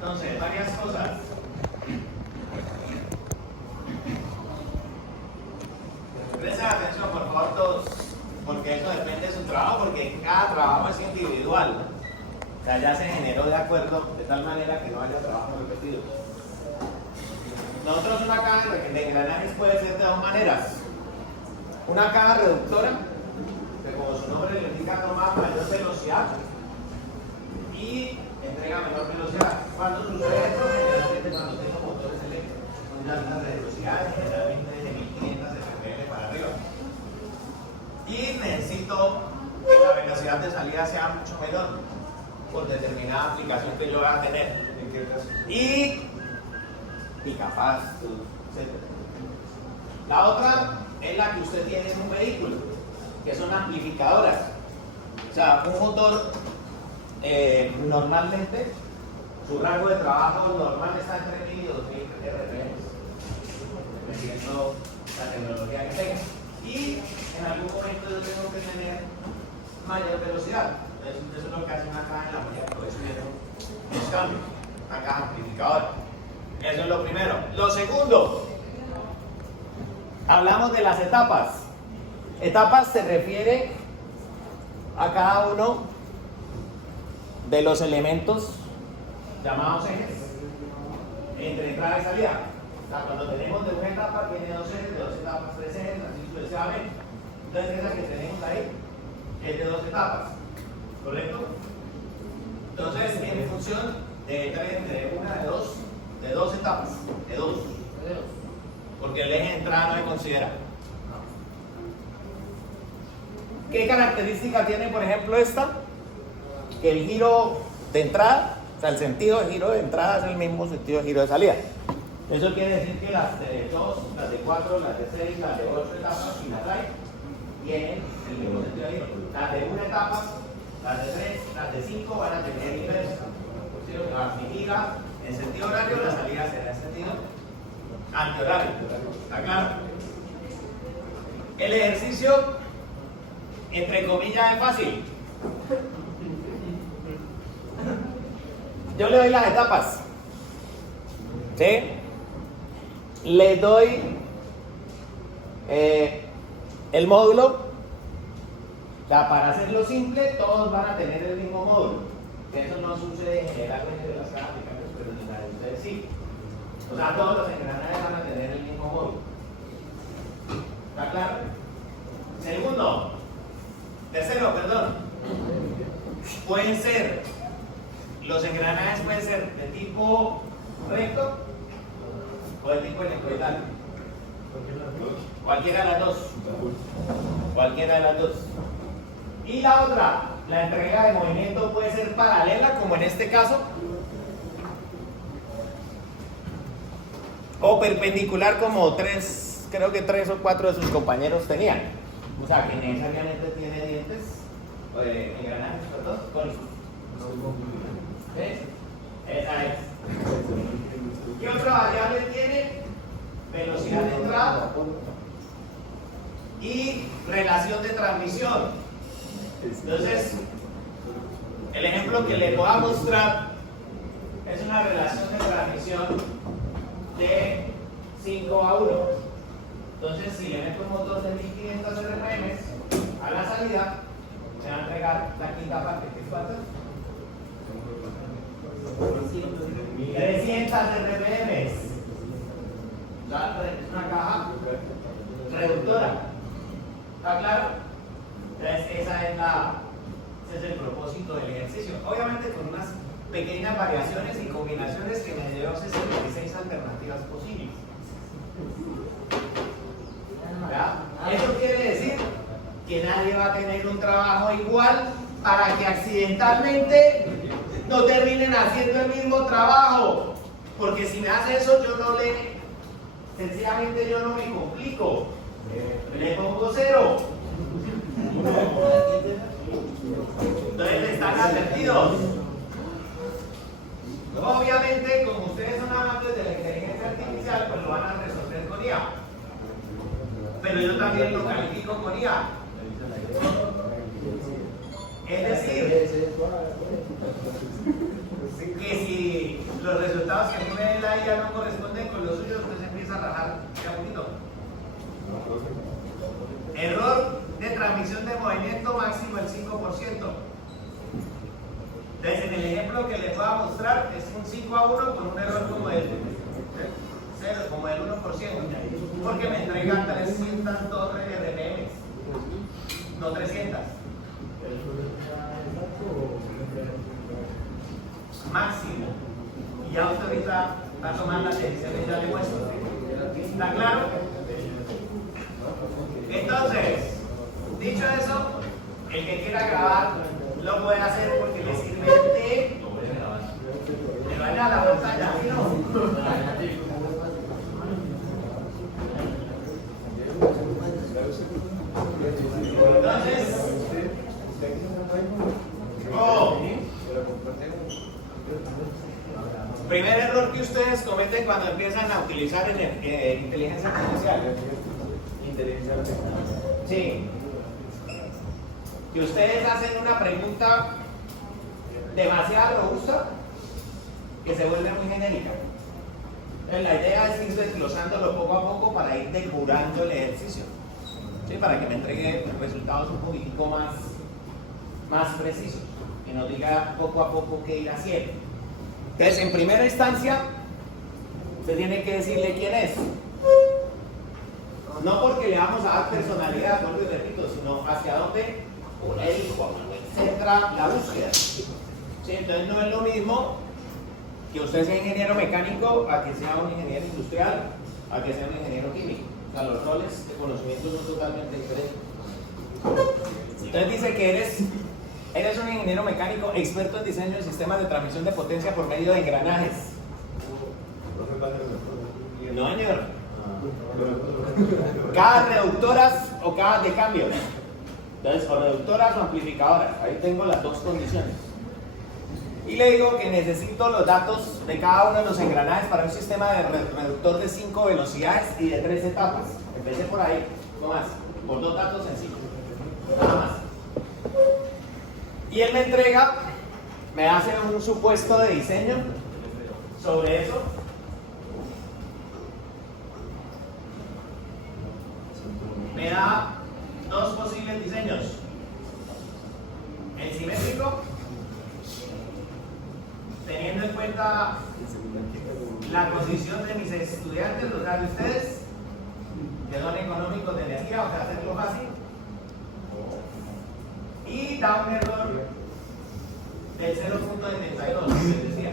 Entonces, varias cosas. Presten atención, por favor, todos, porque eso depende de su trabajo, porque cada trabajo es individual. O sea, ya se generó de acuerdo, de tal manera que no haya trabajo repetido. Nosotros una caja de engranajes puede ser de dos maneras. Una caja reductora, que como su nombre le indica, toma mayor velocidad y entrega menor velocidad. ¿Cuándo sucede esto? Generalmente cuando tengo motores eléctricos, muy altas velocidades, generalmente de 1500 ppm para arriba. Y necesito que la velocidad de salida sea mucho menor por determinada aplicación que yo vaya a tener. ¿En qué caso? Y capaz, etc. La otra es la que usted tiene en un vehículo, que son amplificadoras. O sea, un motor normalmente, su rango de trabajo normal está entre 1000 y 2000 RPM, dependiendo la tecnología que tenga. Y en algún momento yo tengo que tener mayor velocidad. Eso es lo que hace una caja en la mayoría, por eso vienen los cambios, una caja amplificadora. Eso es lo primero. Lo segundo, hablamos de las etapas. Etapas se refiere a cada uno de los elementos llamados ejes entre entrada y salida. O sea, cuando tenemos de una etapa tiene dos ejes, de dos etapas tres ejes, así sucesivamente. Entonces esa que tenemos ahí es de dos etapas, ¿correcto? Entonces en función de una, de dos etapas, de dos, porque el eje de entrada no se considera. ¿Qué característica tiene, por ejemplo, esta? Que el giro de entrada, o sea, el sentido de giro de entrada es el mismo sentido de giro de salida. Eso quiere decir que las de 2, las de 4, las de 6, las de 8 etapas y las hay tienen el mismo sentido de giro. Las de una etapa, las de 3, las de 5 van a tener inverso. Si gira en sentido horario, la salida será en sentido antihorario. ¿Está claro? El ejercicio, entre comillas, es fácil. Yo le doy las etapas, ¿sí? Le doy el módulo. O sea, para hacerlo simple, todos van a tener el mismo módulo. Eso no sucede generalmente en las cajas mecánicas, pero en la de ustedes sí. O sea, todos los engranajes van a tener el mismo módulo. ¿Está claro? Tercero, perdón. Pueden ser, los engranajes pueden ser de tipo recto o de tipo helicoidal. Cualquiera de las dos. Cualquiera de las dos. Y la otra, la entrega de movimiento puede ser paralela, como en este caso, o perpendicular, como creo que 3 o 4 de sus compañeros tenían. O sea, que necesariamente tiene dientes, engranajes, perdón, cónicos. ¿Sí? Esa es. ¿Qué otra variable tiene? Velocidad de entrada y relación de transmisión. Entonces, el ejemplo que le voy a mostrar es una relación de transmisión de 5 a 1. Entonces, si le meto un motor de 1500 RPM a la salida, se va a entregar la quinta parte, que es cuánto? 300 RPM. O sea, es una caja reductora. ¿Está claro? Entonces, ese es el propósito del ejercicio. Obviamente con unas pequeñas variaciones y combinaciones que me dio 66 alternativas posibles. ¿Verdad? Eso quiere decir que nadie va a tener un trabajo igual para que accidentalmente no terminen haciendo el mismo trabajo. Porque si me hace eso, sencillamente yo no me complico. Le pongo 0. Entonces están advertidos. Obviamente, como ustedes son amantes de la inteligencia artificial, pues lo van a resolver con IA. Pero yo también lo califico con IA. Es decir, que si los resultados que a mí me den la IA no corresponden con los suyos, pues empieza a rajar ya poquito. Error de transmisión de movimiento máximo el 5%. Entonces, en el ejemplo que les voy a mostrar es un 5:1 con un error como del 0, como del 1%, porque me entrega 300 torres RPM, no 300. Máximo. Y ya usted ahorita va a tomar la decisión y ya le muestro. ¿Está claro? Entonces, dicho eso, el que quiera grabar lo puede hacer porque le sirve de... Le vaya a la pantalla, ¿sí no? Entonces, primer error que ustedes cometen cuando empiezan a utilizar inteligencia artificial. Sí. Que ustedes hacen una pregunta demasiado robusta que se vuelve muy genérica. Entonces, la idea es ir desglosándolo poco a poco para ir depurando el ejercicio. ¿Sí? Para que me entregue resultados un poquitico más precisos. Que nos diga poco a poco qué ir haciendo. Entonces, en primera instancia, usted tiene que decirle quién es. No porque le vamos a dar personalidad, vuelvo y repito, sino hacia dónde él centra la búsqueda. ¿Sí? Entonces, no es lo mismo que usted sea ingeniero mecánico a que sea un ingeniero industrial, a que sea un ingeniero químico. O sea, los roles de conocimiento son totalmente diferentes. Entonces, dice que eres un ingeniero mecánico experto en diseño de sistemas de transmisión de potencia por medio de engranajes. No, señor. Cajas reductoras o cajas de cambio. Entonces, o reductoras o amplificadoras. Ahí tengo las dos condiciones. Y le digo que necesito los datos de cada uno de los engranajes para un sistema de reductor de 5 velocidades y de 3 etapas. Empecé por ahí, no más, por 2 datos sencillos. Nada más. Y él me entrega, me hace un supuesto de diseño sobre eso. Me da 2 posibles diseños. El simétrico, teniendo en cuenta la condición de mis estudiantes, o sea, de ustedes, que son económicos de energía, o sea, hacerlo fácil. Y da un error del 0.72, les decía.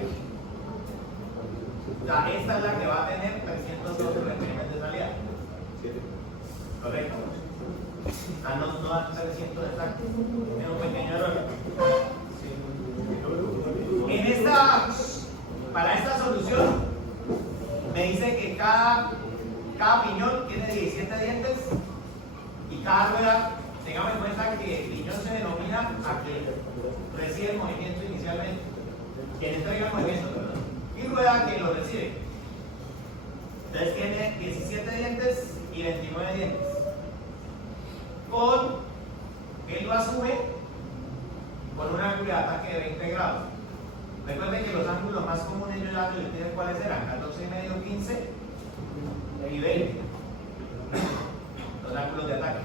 O sea, esta es la que va a tener 312 RPM de salida. Correcto. Ah, no da 300 exacto. Es un pequeño error. Para esta solución, me dice que cada piñón tiene 17 dientes y cada rueda. Tengamos en cuenta que el piñón se denomina a que recibe el movimiento inicialmente, quien entrega el movimiento, perdón, y rueda quien lo recibe. Entonces tiene 17 dientes y 29 dientes. Él lo asume con un ángulo de ataque de 20 grados. Recuerden que los ángulos más comunes yo ya les dije cuáles eran: 14,5, 15 y 20. Los ángulos de ataque.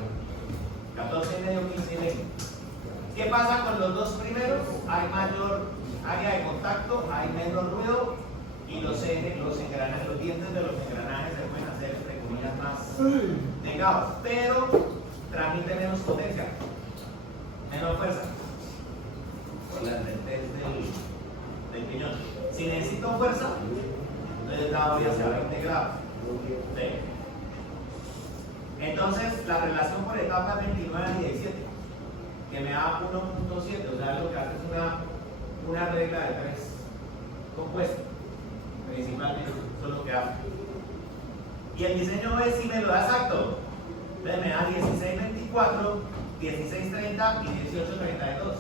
14,5, 15 y 20. ¿Qué pasa con los dos primeros? Hay mayor área de contacto, hay menos ruido y los engranajes, los dientes de los engranajes se pueden hacer, entre comillas, más delgados, pero transmite menos potencia, menos fuerza por las lentes del piñón. Si necesito fuerza, entonces la voy hacia 20 grados. ¿Sí? Entonces, la relación por etapas 29 a 17, que me da 1.7, o sea, lo que hace es una regla de 3 compuesta, principalmente, eso es lo que hace. Y el diseño B sí me lo da exacto, entonces me da 1624, 1630 y 1832,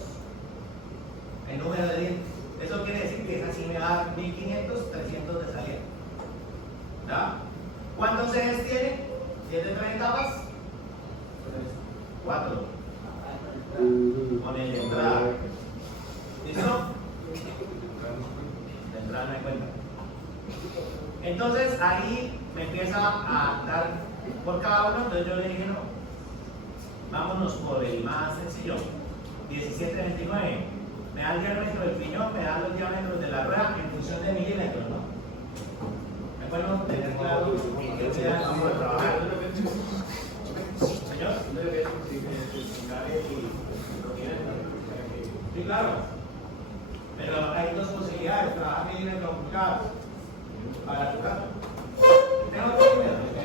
el número de dientes. Eso quiere decir que esa sí me da 1500, 300 de salida. ¿Ya? ¿Cuántos ejes tiene? ¿Tiene 3 etapas? 4. Con el de entrada. ¿Listo? De no me cuenta. Entonces ahí me empieza a dar por cada uno, entonces yo le dije no, vámonos por el más sencillo, 1729. Me da el diámetro del piñón, me da los diámetros de la rueda en función de milímetros, ¿no? ¿Me pueden tener claro qué vamos a trabajar? ¿Señor? Sí, claro. Pero hay dos posibilidades, trabajar milímetros o pulgadas para tu caso. Tengo que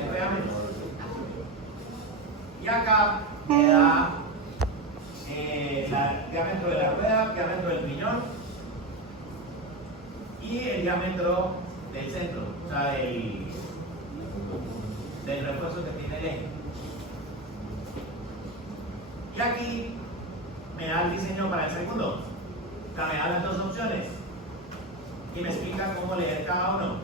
ir realmente. Y acá me da el diámetro de la rueda, el diámetro del piñón y el diámetro del centro, o sea, del refuerzo que tiene el eje. Y aquí me da el diseño para el segundo. Acá me da las dos opciones y me explica cómo leer cada uno.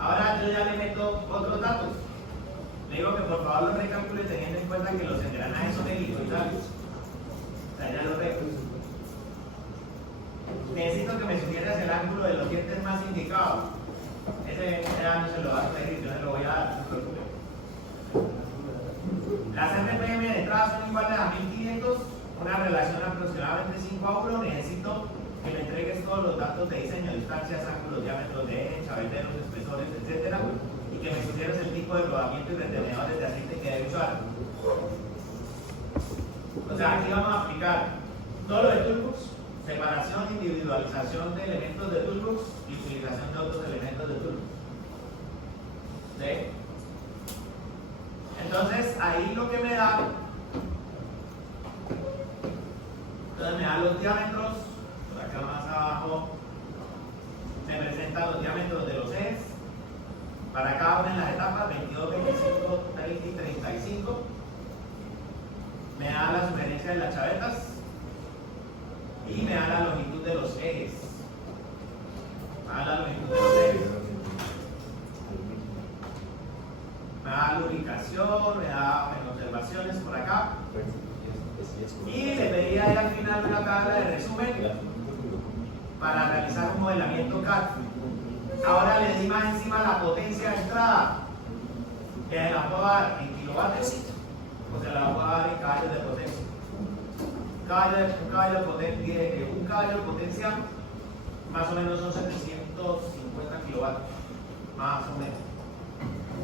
Ahora yo ya le meto otros datos. Le digo que por favor los recalcule teniendo en cuenta que los engranajes son helicoidales. O sea, ya los veo. Necesito que me sugieras el ángulo de los dientes más indicados. Ese ya no se lo va a pedir, yo se lo voy a dar, no se preocupe. Las RPM de entrada son iguales a 1500, una relación aproximadamente 5:1. Necesito que me entregues todos los datos de diseño, distancias, ángulos, diámetros de eje, chaveteros, espesores, etc. Y que me sugieras el tipo de rodamiento y retenedores de aceite que debe usar. O sea, aquí vamos a aplicar todo lo de toolbox, separación, individualización de elementos de toolbox y utilización de otros elementos de toolbox. ¿Sí? Entonces, ahí lo que me da, entonces me da los diámetros, por acá más abajo, me presentan los diámetros de los ejes, para cada una de las etapas, 22, 25, 30 y 35. Me da la sugerencia de las chavetas y me da la longitud de los ejes. Me da la longitud de los ejes. Me da la ubicación, me da observaciones por acá. Y le pedí al final una tabla de resumen para realizar un modelamiento CAD. Ahora le di más encima la potencia de entrada, que la puedo dar en kilovatios o se la puedo dar en caballos de potencia. Un caballo de potencia más o menos son 750 kilovatios, más o menos.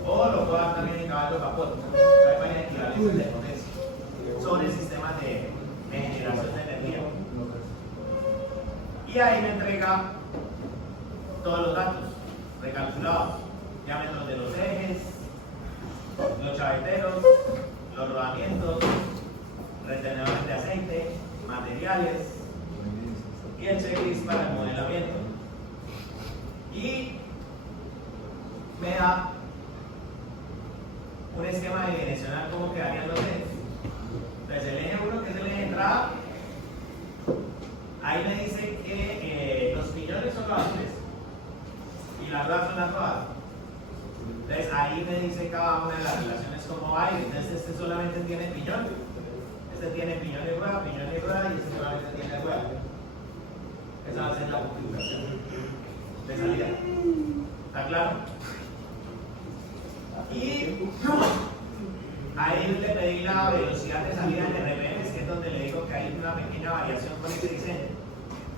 O lo puedo dar también en caballos de vapor. Hay varias equivalencias de potencia. Son el sistema de generación de energía. Y ahí me entrega todos los datos recalculados, diámetros de los ejes, los chaveteros, los rodamientos, retenedores de aceite, materiales y el checklist para el modelamiento. Y me da un esquema bidireccional cómo quedarían los ejes. Entonces el eje 1, que es el eje de entrada, ahí me dice que los piñones son los azules y las ruedas son las rojas. Entonces ahí me dice cada una de las relaciones como hay. Entonces este solamente tiene piñón, este tiene piñón y rueda y este solamente tiene rueda. Esa va a ser la configuración de salida. ¿Está claro? Y ahí le pedí la velocidad de salida en RPM, que es donde le digo que hay una pequeña variación con este diseño.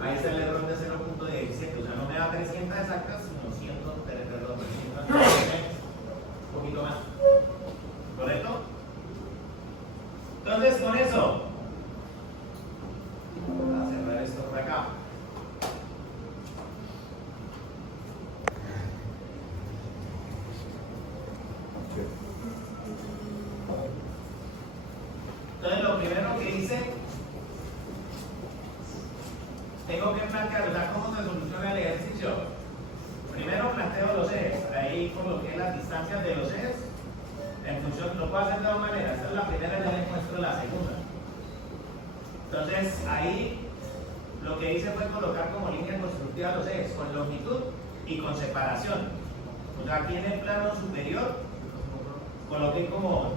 Ahí está el error de 0.17, o sea, no me da 300 exactas, sino 100, perdón, 300, un poquito más. ¿Correcto? Entonces, con eso, voy a cerrar esto por acá. Entonces, lo primero que hice, tengo que plantear, o sea, cómo se soluciona el ejercicio. Primero planteo los ejes, ahí coloqué las distancias de los ejes en función, lo puedo hacer de dos maneras. Esta es la primera y ya les muestro la segunda. Entonces, ahí lo que hice fue colocar como línea constructiva los ejes con longitud y con separación. O sea, aquí en el plano superior coloqué como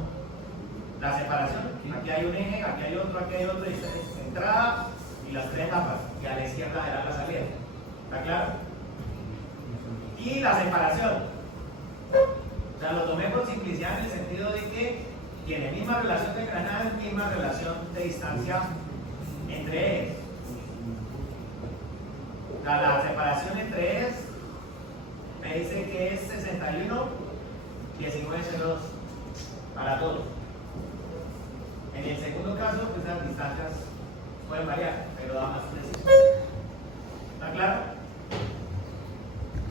la separación. Aquí hay un eje, aquí hay otro, y esta es entrada y las tres etapas, y a la izquierda era la salida. ¿Está claro? Y la separación. O sea, lo tomé por simplicidad en el sentido de que tiene misma relación de engranaje, misma relación de distancia entre ellos. O sea, la separación entre ellos me dice que es 61, 19,02 para todos. En el segundo caso, pues las distancias pueden variar, pero da más preciso. ¿Está claro?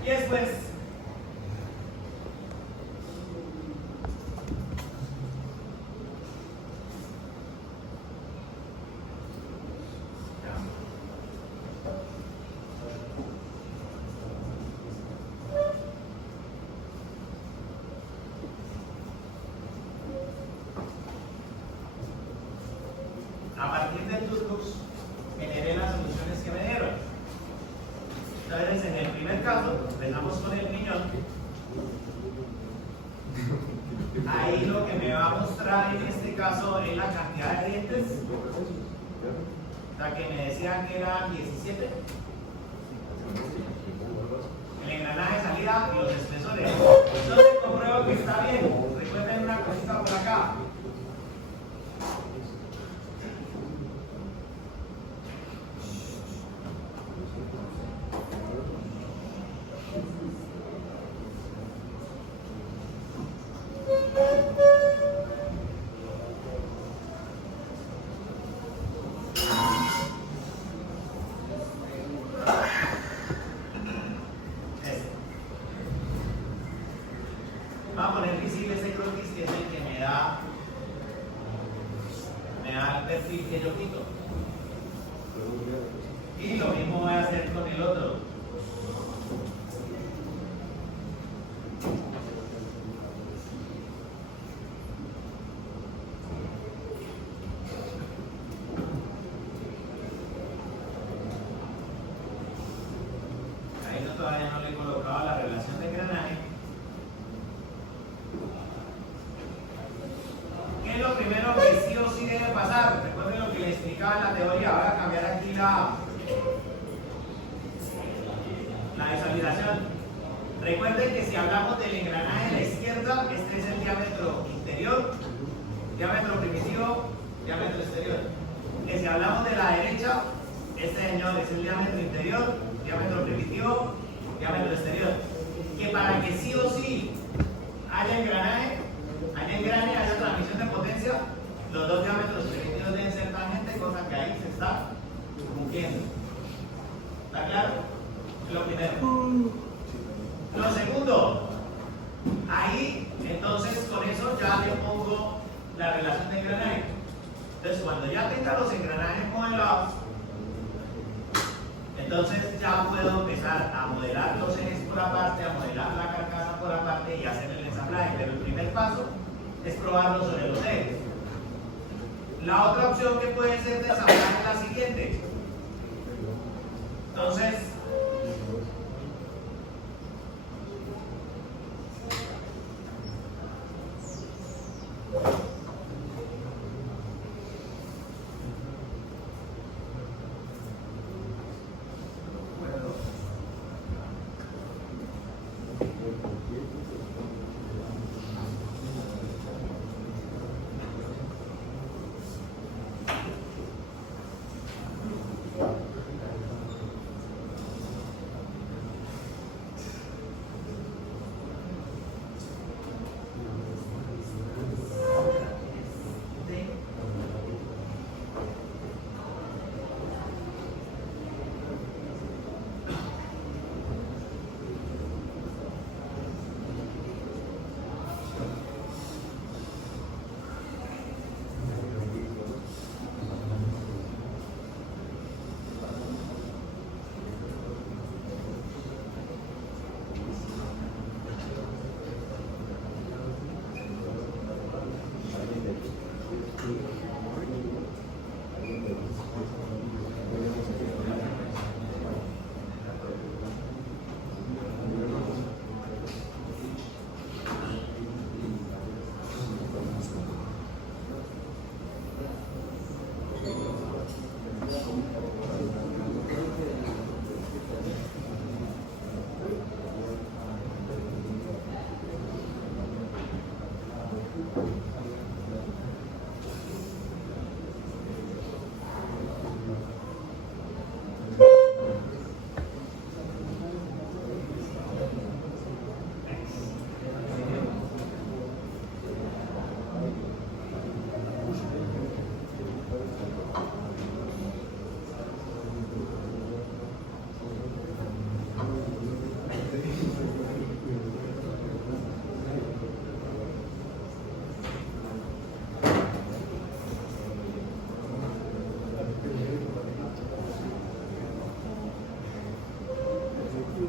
Y después, a partir del Toolbox generé las soluciones que me dieron. Entonces, en el primer caso, empezamos con el riñón. Ahí lo que me va a mostrar en este caso es la cantidad de dientes. O sea, que me decían que eran 17. El engranaje de salida y los espesores. Entonces compruebo que está bien. Recuerden una cosita por acá. Vamos a poner visible ese croquis que es el que me da el perfil que yo quito. Y lo mismo voy a hacer con el otro. Ahí todavía no le he colocado la relación de engranaje. ¿Qué es lo primero que sí o sí debe pasar? Recuerden lo que les explicaba en la teoría. Voy a cambiar aquí la visualización. Recuerden que si hablamos del engranaje de la izquierda, este es el diámetro interior, diámetro primitivo, diámetro exterior. Que si hablamos de la derecha, este señor es el diámetro interior, diámetro primitivo, diámetro exterior. Que para que sí o sí haya engranaje, haya transmisión de potencia, los dos diámetros primitivos deben ser tangentes, cosa que ahí se está cumpliendo. ¿Está claro? Es lo primero. Lo segundo, ahí, entonces con eso ya le pongo la relación de engranaje. Entonces, cuando ya tenga los engranajes modelados, entonces ya puedo empezar a modelar los ejes por aparte, a modelar la carcasa por aparte y hacer el ensamblaje. Pero el primer paso es probarlo sobre los ejes. La otra opción que puede ser de ensamblaje es la siguiente. Entonces,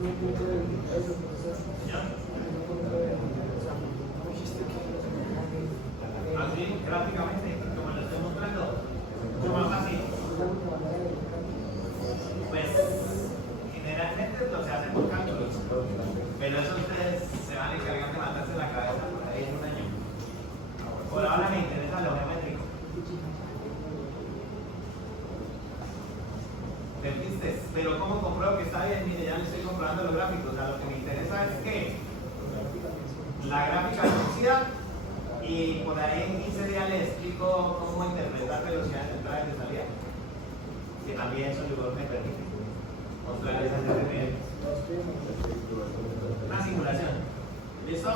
Así, gráficamente, como lo estoy mostrando, mucho más fácil. Pues, generalmente lo se hace por cálculos, pero eso ustedes se van a encargar de matarse la cabeza por ahí en un año. Por ahora me interesa lo geométrico. ¿Entendiste? Pero ¿cómo compruebo que está bien? Mire, ya le estoy comprobando los gráficos. O sea, lo que me interesa es que la gráfica lucida y por ahí en 15 días les explico cómo interpretar velocidades de entrada y de salida. Que también eso me permite mostrar esas RPM. Una simulación. ¿Listo?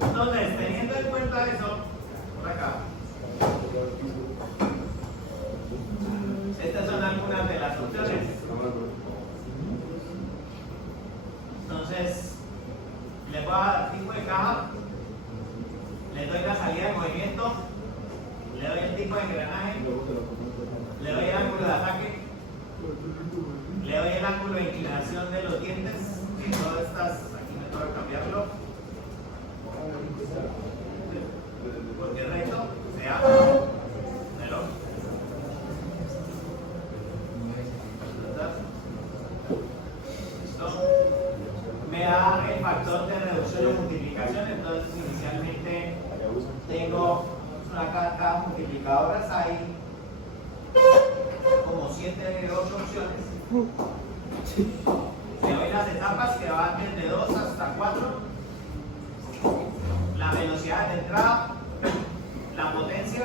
Entonces, teniendo en cuenta eso, por acá, estas son algunas de las opciones. Entonces, le voy a dar tipo de caja, le doy la salida de movimiento, le doy el tipo de engranaje, le doy el ángulo de ataque, le doy el ángulo de inclinación de los dientes, que todas estas, aquí me toca cambiarlo. Porque recto sea reloj. ¿Listo? Me da el factor de reducción o multiplicación. Entonces, inicialmente tengo cada multiplicadoras, hay como 7 o 8 opciones. Le doy las etapas que van desde 2 hasta 4. La velocidad de entrada, la potencia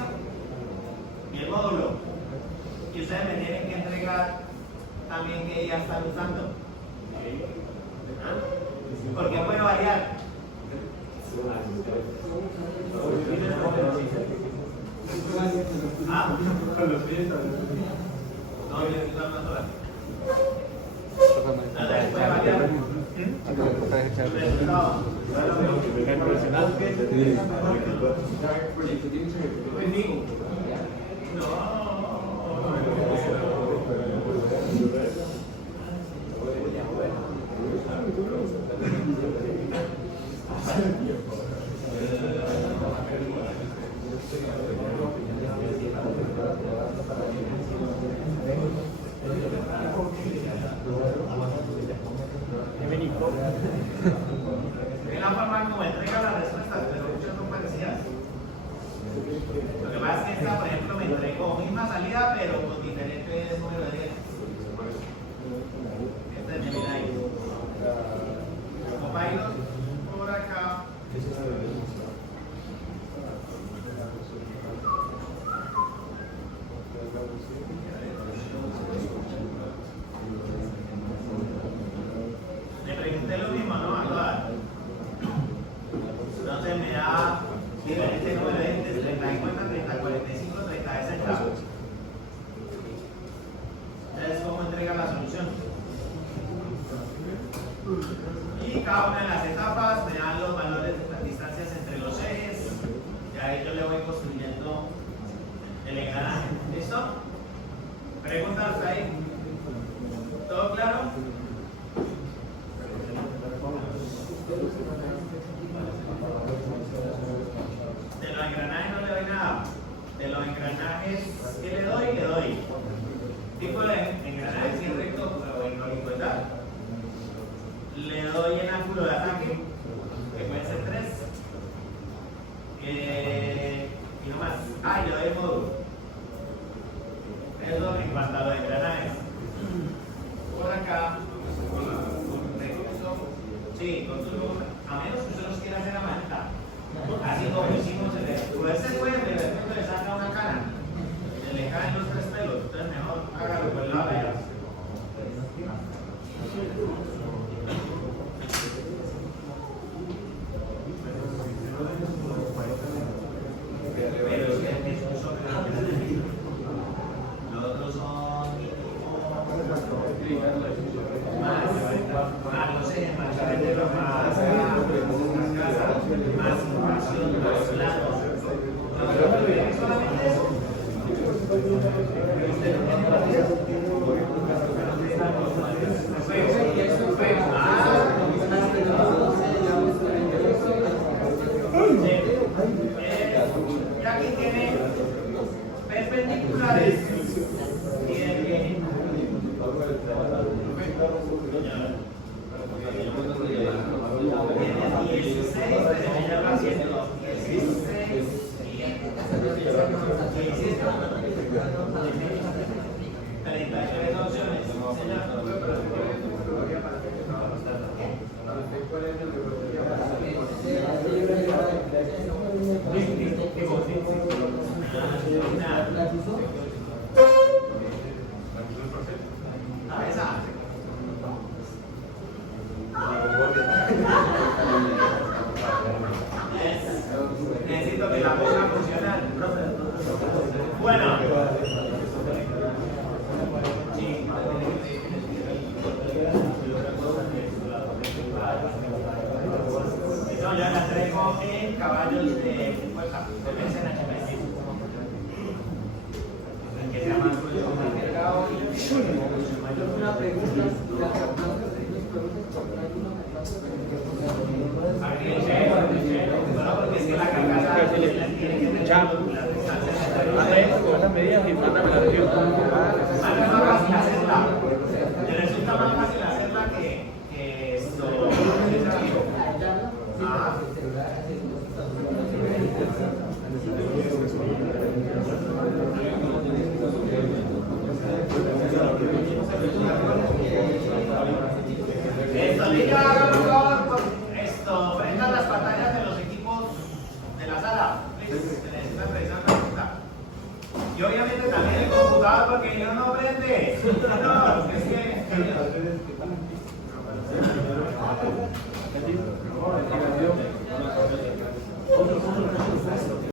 y el módulo. Y ustedes me tienen que entregar también qué ya están usando. Porque puede variar. ¿Ah? No, yo estoy usando todas. Entonces puede variar. Es la forma como entrega las respuestas, pero muchas son parecidas. Lo que pasa es que esta, por ejemplo, me entregó misma salida, pero con diferentes números de días. Esta es mi ahí. Como bailos por acá. Le pregunté lo mismo, ¿no? A todas. Entonces me da diferentes números de dientes, 30, 50, 30, 45, 30 de centavos. Entonces, ¿cómo entrega la solución? Y cada una de las etapas me dan los valores de las distancias entre los ejes. Y ahí yo le voy construyendo el engranaje. ¿Listo? ¿Preguntas ahí? ¿Todo claro? Sí, a menos que usted los quiera hacer a manta. Así como hicimos en el. Usted se puede, de repente le saca una cana, le caen los 3 pelos, entonces mejor hágalo por el lado de atrás. Pero es que estos son los otros son más no sé, más carretero, más información, más planos. Solamente eso. ¿Usted no tiene la y aquí tiene perpendiculares. Necesito que la ponga a funcionar. Bueno. No, ya la traigo en caballos de fuerza, que sea más delgado y mayor. Una pregunta.